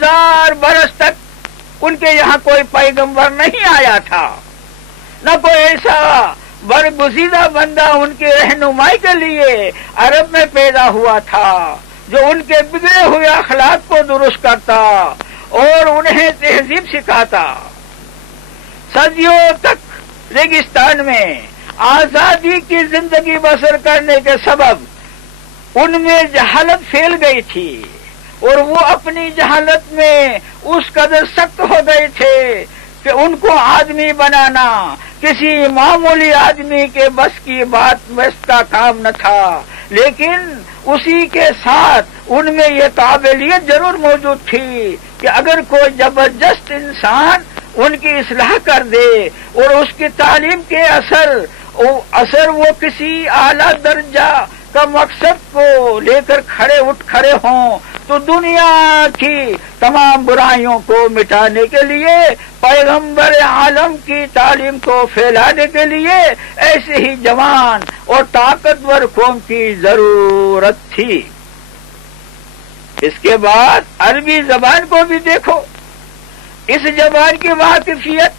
1000 बरस तक उनके यहाँ कोई पैगंबर नहीं आया था, न कोई ऐसा बरगुज़ीदा बंदा उनकी रहनुमाई के लिए अरब में पैदा हुआ था जो उनके बिगड़े हुए अखलाक को दुरुस्त करता और उन्हें तहजीब सिखाता। सदियों तक रेगिस्तान में आजादी की जिंदगी बसर करने के सबब उनमें जहालत फैल गई थी और वो अपनी जहालत में उस कदर सख्त हो गए थे कि उनको आदमी बनाना किसी मामूली आदमी के बस की बात बस का काम न था। लेकिन उसी के साथ उनमें ये काबिलियत जरूर मौजूद थी कि अगर कोई जबरदस्त इंसान उनकी इस्लाह कर दे और उसकी तालीम के असर वो किसी आला दर्जा का मकसद को लेकर खड़े हों तो दुनिया की तमाम बुराइयों को मिटाने के लिए, पैगंबर आलम की तालीम को फैलाने के लिए ऐसे ही जवान और ताकतवर कौम की जरूरत थी। इसके बाद अरबी जबान को भी देखो। इस जबान की वाकिफियत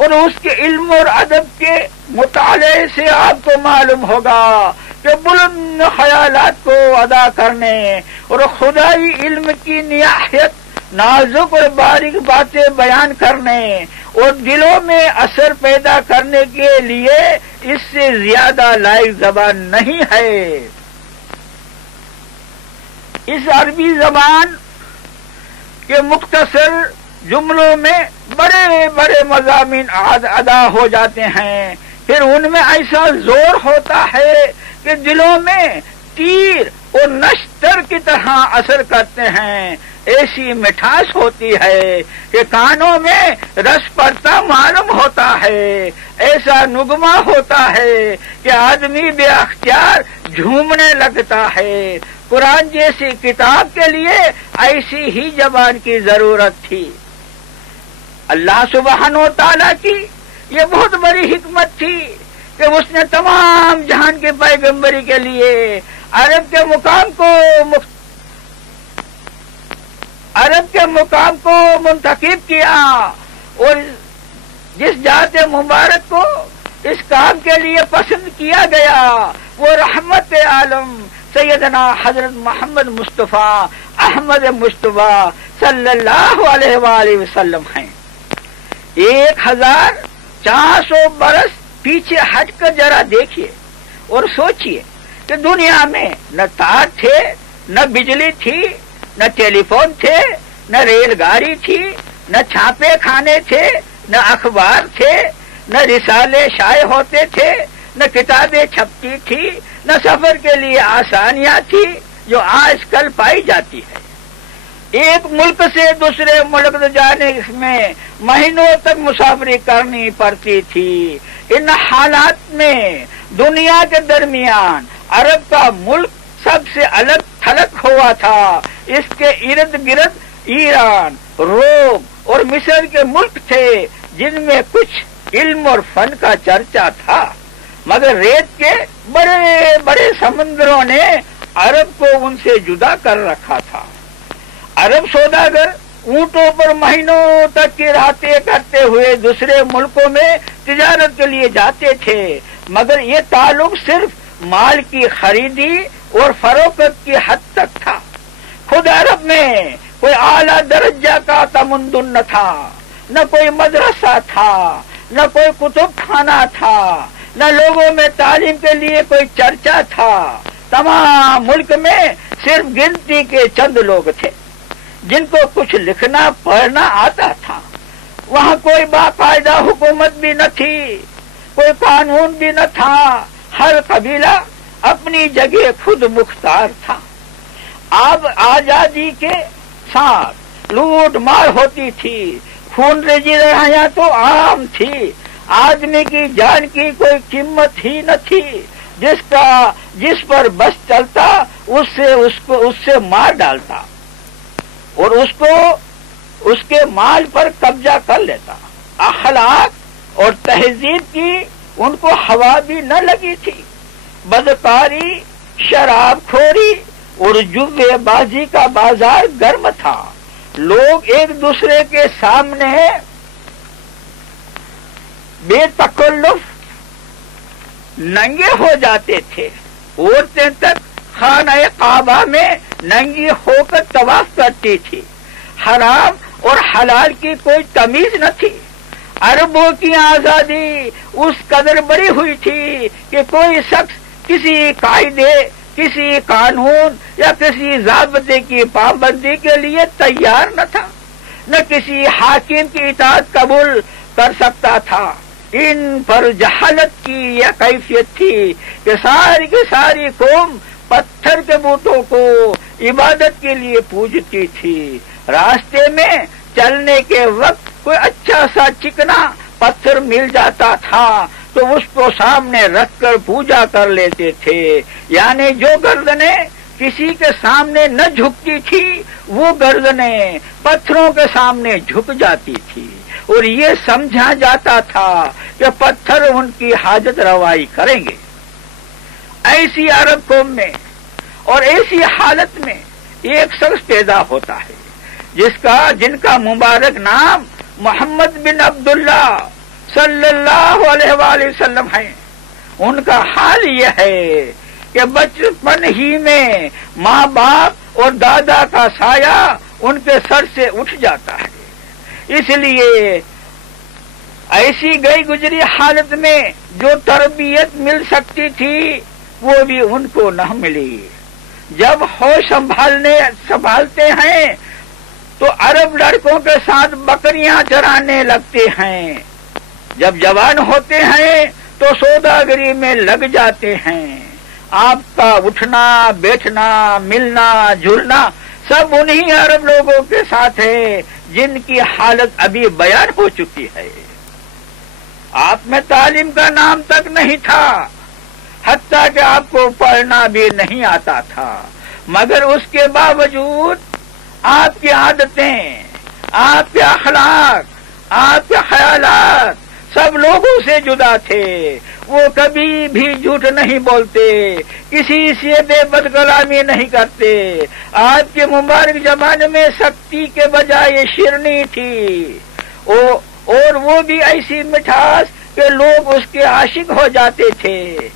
और उसके इल्म और अदब के मुताले से आपको मालूम होगा कि बुलंद ख्यालात को अदा करने और खुदाई इल्म की निहायत नाजुक और बारीक बातें बयान करने और दिलों में असर पैदा करने के लिए इससे ज्यादा लायक जबान नहीं है। इस अरबी जबान के मुख्तसर जुमलों में बड़े बड़े मज़ामीन अदा हो जाते हैं, फिर उनमें ऐसा जोर होता है कि दिलों में तीर और नश्तर की तरह असर करते हैं। ऐसी मिठास होती है कि कानों में रस पड़ता मालूम होता है। ऐसा नुगमा होता है कि आदमी बेअख्तियार झूमने लगता है। कुरान जैसी किताब के लिए ऐसी ही जबान की जरूरत थी। अल्लाह सुब्हानो व तआला की ये बहुत बड़ी हिकमत थी कि उसने तमाम जहान के पैगंबरी के लिए अरब के मुकाम को मुंतखब किया और जिस जात मुबारक को इस काम के लिए पसंद किया गया वो रहमत आलम सैयदना हजरत मोहम्मद मुस्तफा अहमद मुस्तफा सल्लल्लाहु अलैहि वसल्लम हैं। 1400 बरस पीछे हटकर जरा देखिए और सोचिए कि दुनिया में न तार थे, न बिजली थी, न टेलीफोन थे, न रेलगाड़ी थी, न छापे खाने थे, न अखबार थे, न रिसाले शाये होते थे, न किताबें छपती थी, न सफर के लिए आसानियां थी जो आजकल पाई जाती है। एक मुल्क से दूसरे मुल्क जाने में महीनों तक मुसाफरी करनी पड़ती थी। इन हालात में दुनिया के दरमियान अरब का मुल्क सबसे अलग थलग हुआ था। इसके इर्द गिर्द ईरान, रोम और मिस्र के मुल्क थे जिनमें कुछ इल्म और फन का चर्चा था, मगर रेत के बड़े बड़े समुद्रों ने अरब को उनसे जुदा कर रखा था। अरब सौदागर ऊंटों पर महीनों तक की रातें करते हुए दूसरे मुल्कों में तिजारत के लिए जाते थे, मगर ये ताल्लुक सिर्फ माल की खरीदी और फरोख्त की हद तक था। खुद अरब में कोई आला दर्जा का तमद्दुन न था, न कोई मदरसा था, न कोई कुतुब खाना था, न लोगों में तालीम के लिए कोई चर्चा था। तमाम मुल्क में सिर्फ गिनती के चंद लोग थे जिनको कुछ लिखना पढ़ना आता था। वहाँ कोई बाकायदा हुकूमत भी न थी, कोई कानून भी न था। हर कबीला अपनी जगह खुद मुख्तार था। अब आजादी के साथ लूट मार होती थी, खून रेजी लड़ाइयां तो आम थी। आदमी की जान की कोई कीमत ही न थी। जिस पर बस चलता उससे मार डालता और उसके माल पर कब्जा कर लेता। अखलाक और तहजीब की उनको हवा भी न लगी थी। बदकारी, शराबखोरी और जुएबाजी का बाजार गर्म था। لوگ ایک دوسرے کے سامنے بے تکلف ننگے ہو جاتے تھے. عورتیں تک خانہ کعبہ میں ننگی ہو کر طواف کرتی تھی. حرام اور حلال کی کوئی تمیز نہ تھی. عربوں کی آزادی اس قدر بڑی ہوئی تھی کہ کوئی شخص کسی قاعدے، کسی قانون یا کسی ضابطے کی پابندی کے لیے تیار نہ تھا، نہ کسی حاکم کی اطاعت قبول کر سکتا تھا. ان پر جہالت کی یہ کیفیت تھی کہ ساری کی ساری قوم پتھر کے بتوں کو عبادت کے لیے پوجتی تھی. راستے میں چلنے کے وقت کوئی اچھا سا چکنا پتھر مل جاتا تھا تو اس کو سامنے رکھ کر پوجا کر لیتے تھے. یعنی جو گردنیں کسی کے سامنے نہ جھکتی تھی وہ گردنیں پتھروں کے سامنے جھک جاتی تھی، اور یہ سمجھا جاتا تھا کہ پتھر ان کی حاجت روائی کریں گے. ایسی عرب قوم میں اور ایسی حالت میں ایک شخص پیدا ہوتا ہے جن کا مبارک نام محمد بن عبداللہ صلی اللہ علیہ وآلہ وسلم ہے. ان کا حال یہ ہے کہ بچپن ہی میں ماں باپ اور دادا کا سایہ ان کے سر سے اٹھ جاتا ہے. اس لیے ایسی گئی گزری حالت میں جو تربیت مل سکتی تھی وہ بھی ان کو نہ ملی. جب ہوش سنبھالتے ہیں تو عرب لڑکوں کے ساتھ بکریاں چرانے لگتے ہیں. جب جوان ہوتے ہیں تو سوداگری میں لگ جاتے ہیں. آپ کا اٹھنا بیٹھنا ملنا جلنا سب انہی عرب لوگوں کے ساتھ ہے جن کی حالت ابھی بیان ہو چکی ہے. آپ میں تعلیم کا نام تک نہیں تھا، حتیٰ کہ آپ کو پڑھنا بھی نہیں آتا تھا، مگر اس کے باوجود آپ کی عادتیں، آپ کے اخلاق، آپ کے خیالات سب لوگوں سے جدا تھے. وہ کبھی بھی جھوٹ نہیں بولتے، کسی سے بے بدکلامی نہیں کرتے. آپ کے مبارک زمانے میں سختی کے بجائے شیرنی تھی، اور وہ بھی ایسی مٹھاس کہ لوگ اس کے عاشق ہو جاتے تھے.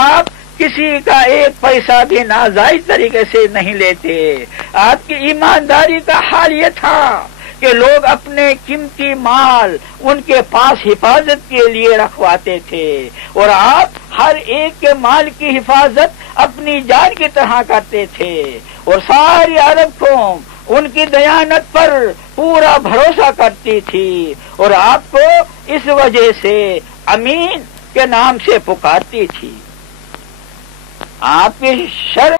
آپ کسی کا ایک پیسہ بھی ناجائز طریقے سے نہیں لیتے. آپ کی ایمانداری کا حال یہ تھا کہ لوگ اپنے قیمتی مال ان کے پاس حفاظت کے لیے رکھواتے تھے، اور آپ ہر ایک کے مال کی حفاظت اپنی جان کی طرح کرتے تھے. اور ساری عرب قوم ان کی دیانت پر پورا بھروسہ کرتی تھی، اور آپ کو اس وجہ سے امین کے نام سے پکارتی تھی. آپ کی شرم